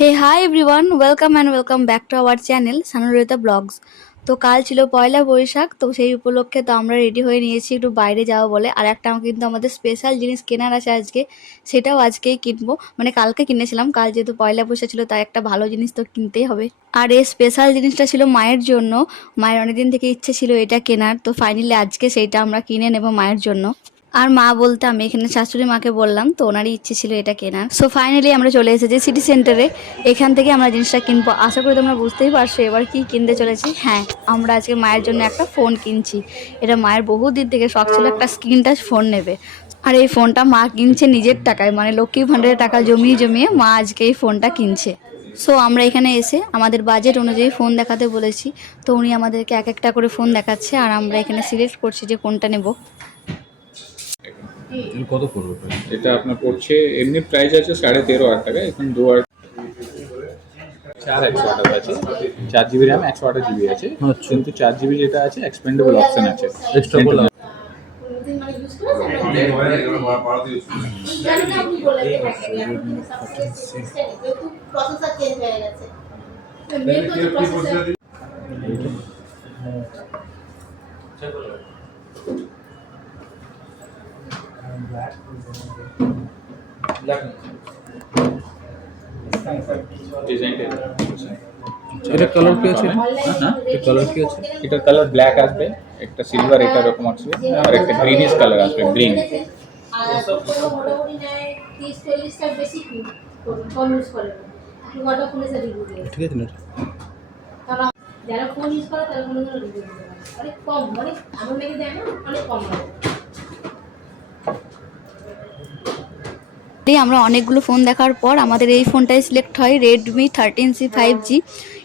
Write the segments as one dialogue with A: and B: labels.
A: Hey hi everyone welcome and welcome back to our channel Sanurita vlogs তো কাল ছিল পয়লা বৈশাখ, তো সেই উপলক্ষে তো আমরা রেডি হয়ে নিয়েছি একটু বাইরে যাওয়া বলে। আর একটা কিন্তু আমাদের স্পেশাল জিনিস কেনার আছে আজকে, সেটাও আজকেই কিনবো। মানে কালকে কিনেছিলাম, কাল যেহেতু পয়লা বৈশাখ ছিল, তাই একটা ভালো জিনিস তো কিনতেই হবে। আর এই স্পেশাল জিনিসটা ছিল মায়ের জন্য। মায়ের অনেকদিন থেকে ইচ্ছে ছিল এটা কেনার, তো ফাইনালি আজকে সেইটা আমরা কিনে নেব মায়ের জন্য। আর মা বলতে আমি এখানে শাশুড়ি মাকে বললাম, তো ওনারই ইচ্ছে ছিল এটা কেনার। সো ফাইনালি আমরা চলে এসেছি সিটি সেন্টারে এখান থেকে আমরা জিনিসটা কিনবো। আশা করি তোমরা বুঝতেই পারছ এবার কি কিনতে চলেছি। হ্যাঁ আমরা আজকে মায়ের জন্য একটা ফোন কিনছি। এটা মায়ের বহু দিন থেকে শখ ছিল একটা স্ক্রিন টাচ ফোন নেবে। আর এই ফোনটা মা কিনছে নিজের টাকায় মানে লক্ষ্মী ভাণ্ডারের টাকা জমিয়ে জমিয়ে মা আজকে এই ফোনটা কিনছে। সো আমরা এখানে এসে আমাদের বাজেট অনুযায়ী ফোন দেখাতে বলেছি। তো উনি আমাদেরকে এক একটা করে ফোন দেখাচ্ছে, আর আমরা এখানে সিলেক্ট করছি যে কোনটা নেব।
B: কত পড়বে
C: এটা আপনার পড়ছে এমনি প্রাইস আছে সাড়ে তেরো হাজার টাকা এখন দু হাজার চার একশো আঠাশ আছে চার জিবি র্যাম একশো আঠাশ জিবি আছে
B: আচ্ছা।
C: কিন্তু চার জিবি যেটা আছে এক্সপেন্ডেবল অপশন আছে।
B: এক্সট্রা বলা
D: প্রসেসর চেঞ্জ হয়ে গেছে মেন তো প্রসেসর
C: ডিজাইনটা
B: এটা কালার কি আছে
C: হ্যাঁ
B: এটা কালার কি আছে
C: এটার কালার ব্ল্যাক আসবে একটা সিলভার এটা এরকম আসবে আর একটা গ্রিনিশ কালার আসবে গ্রিন
D: আর মোটামুটি নেয় তিরিশ চল্লিশটার বেশি কি কম ইউজ করে না একটু কটা ফোনে সে রিভিউ দিয়ে
B: ঠিক আছে না
D: কারণ যারা ফোন ইউজ করে তারা কোনো রিভিউ দিয়ে অনেক কম মানে আমার মেয়েকে দেয় না অনেক কম
A: এই আমরা অনেকগুলো ফোন দেখার পর আমাদের এই ফোনটাই সিলেক্ট হয় Redmi thirteen C five G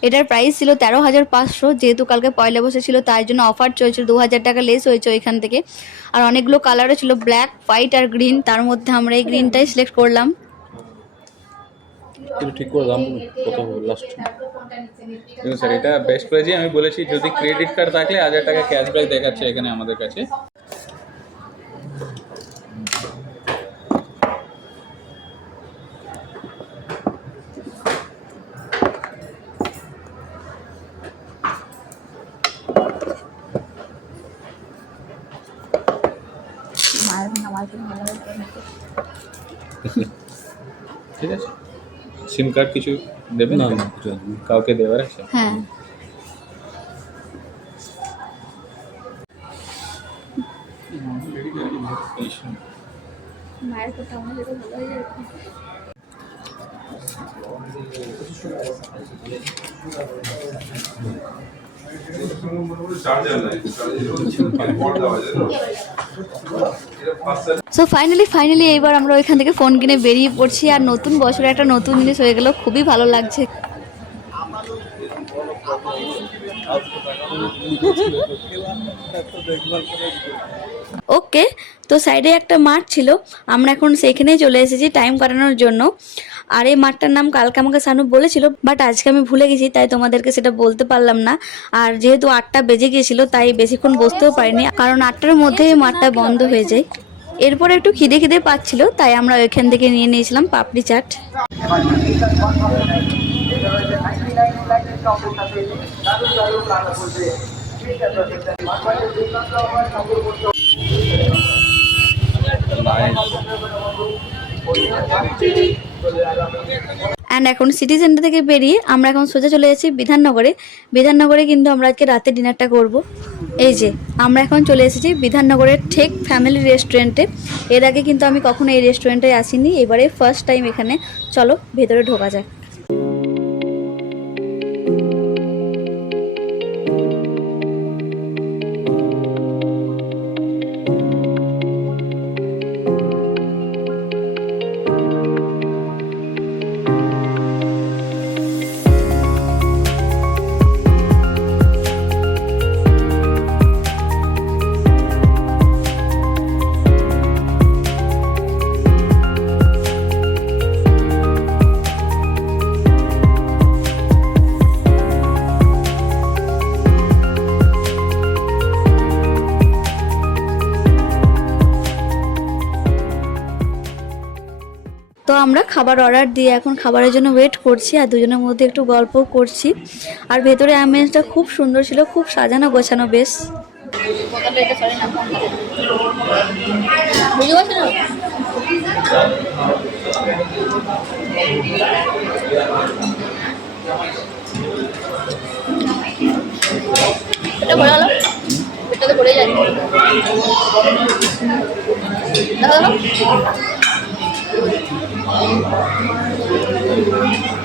A: এটার প্রাইস ছিল তেরো হাজার পাঁচশো যেহেতু কালকে পয়লা বসে ছিল তাই জন্য অফার চলছিল দু হাজার টাকা লেস হয়েছে ওইখান থেকে। আর অনেকগুলো কালারও ছিল ব্ল্যাক হোয়াইট আর গ্রিন তার মধ্যে আমরা এই গ্রিনটাই সিলেক্ট করলাম।
B: ঠিক করে দাম কত হবে লাস্ট
C: স্যার এটা বেস্ট প্রাইজে আমি বলেছি যদি ক্রেডিট কার্ড থাকলে হাজার টাকা ক্যাশব্যাক দেখাচ্ছে এখানে আমাদের কাছে। ঠিক আছে সিম কার্ড কিছু দেবেন
B: না না কিছু আসবে না।
C: কাউকে দেওয়ার আছে
A: হ্যাঁ মায়ের কথা আমাদের ভালো হয়ে যায় সো ফাইনালি ফাইনালি এইবার আমরা ওইখান থেকে ফোন কিনে বেরিয়ে পড়ছি আর নতুন বছরে একটা নতুন জিনিস হয়ে গেল। খুবই ভালো লাগছে। ওকে তো সাইডে একটা মাঠ ছিল। আমরা এখন সেখানেই চলে এসেছি টাইম কাটানোর জন্য। আর এই মাঠটার নাম কালকে আমাকে সানু বলেছিল বাট আজকে আমি ভুলে গেছি, তাই তোমাদেরকে সেটা বলতে পারলাম না। আর যেহেতু আটটা বেজে গিয়েছিল, তাই বেশিক্ষণ বসতেও পারিনি, কারণ আটটার মধ্যে এই মাঠটা বন্ধ হয়ে যায়। এরপরে একটু খিদে খিদে পাচ্ছিল, তাই আমরা ওইখান থেকে নিয়ে নিয়েছিলাম পাপড়ি চাট। অ্যান্ড এখন সিটি সেন্টার থেকে বেরিয়ে আমরা এখন সোজা চলে এসেছি বিধাননগরে। বিধাননগরে কিন্তু আমরা আজকে রাতে ডিনারটা করব। এই যে, আমরা এখন চলে এসেছি বিধাননগরের ঠেক ফ্যামিলি রেস্টুরেন্টে এর আগে কিন্তু আমি কখনো এই রেস্টুরেন্টে আসিনি, এবারে ফার্স্ট টাইম এখানে। চলো, ভেতরে ঢোকা যাক আমরা খাবার অর্ডার দিয়ে এখন খাবারের জন্য ওয়েট করছি আর দুজনের মধ্যে একটু গল্প করছি। আর ভেতরে অ্যাম্বিয়েন্সটা খুব সুন্দর ছিল, খুব সাজানো গোছানো বেশ।
E: এটা ভরে তো যায় দেখো দেখো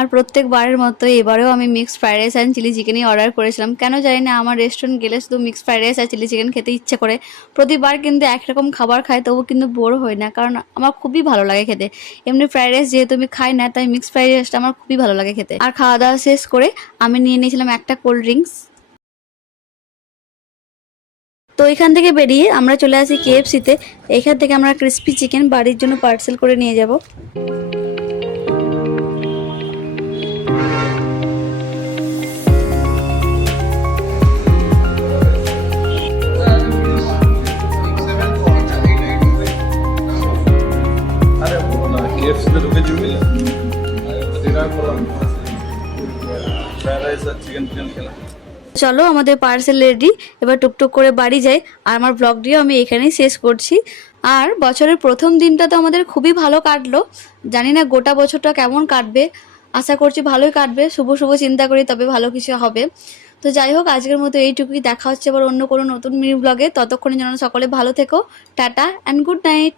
A: আর প্রত্যেকবারের মতো এবারেও আমি mixed fried rice and chilli চিকেনই order করেছিলাম। কেন জানি না, আমার রেস্টুরেন্ট গেলে শুধু মিক্সড ফ্রাইড রাইস আর চিলি চিকেন খেতে ইচ্ছে করে। প্রতিবার কিন্তু একরকম খাবার খাই, তবু কিন্তু বোর হয় না, কারণ আমার খুবই ভালো লাগে খেতে। এমনি ফ্রাইড রাইস যেহেতু আমি খাই না, তাই মিক্সড ফ্রাইড রাইসটা আমার খুবই ভালো লাগে খেতে। আর খাওয়া দাওয়া শেষ করে আমি নিয়ে নিয়েছিলাম একটা কোল্ড ড্রিঙ্কস তো এখান থেকে বেরিয়ে আমরা চলে আসি কেএফসিতে এখান থেকে আমরা ক্রিস্পি চিকেন বাড়ির জন্য পার্সেল করে নিয়ে যাব।
B: ফ্রাইড আর চিকেন চিকেন খেলাম
A: চলো আমাদের পার্সেল রেডি এবার টুকটুক করে বাড়ি যাই। আর আমার ব্লগটিও আমি এখানেই শেষ করছি। আর বছরের প্রথম দিনটা তো আমাদের খুবই ভালো কাটলো। জানি না গোটা বছরটা কেমন কাটবে। আশা করছি ভালোই কাটবে। শুভ শুভ চিন্তা করি তবে ভালো কিছু হবে। তো যাই হোক, আজকের মতো এইটুকুই। দেখা হচ্ছে আবার অন্য কোনো নতুন মিনি ব্লগে ততক্ষণে যেন সকলে ভালো থেকো। Tata and good night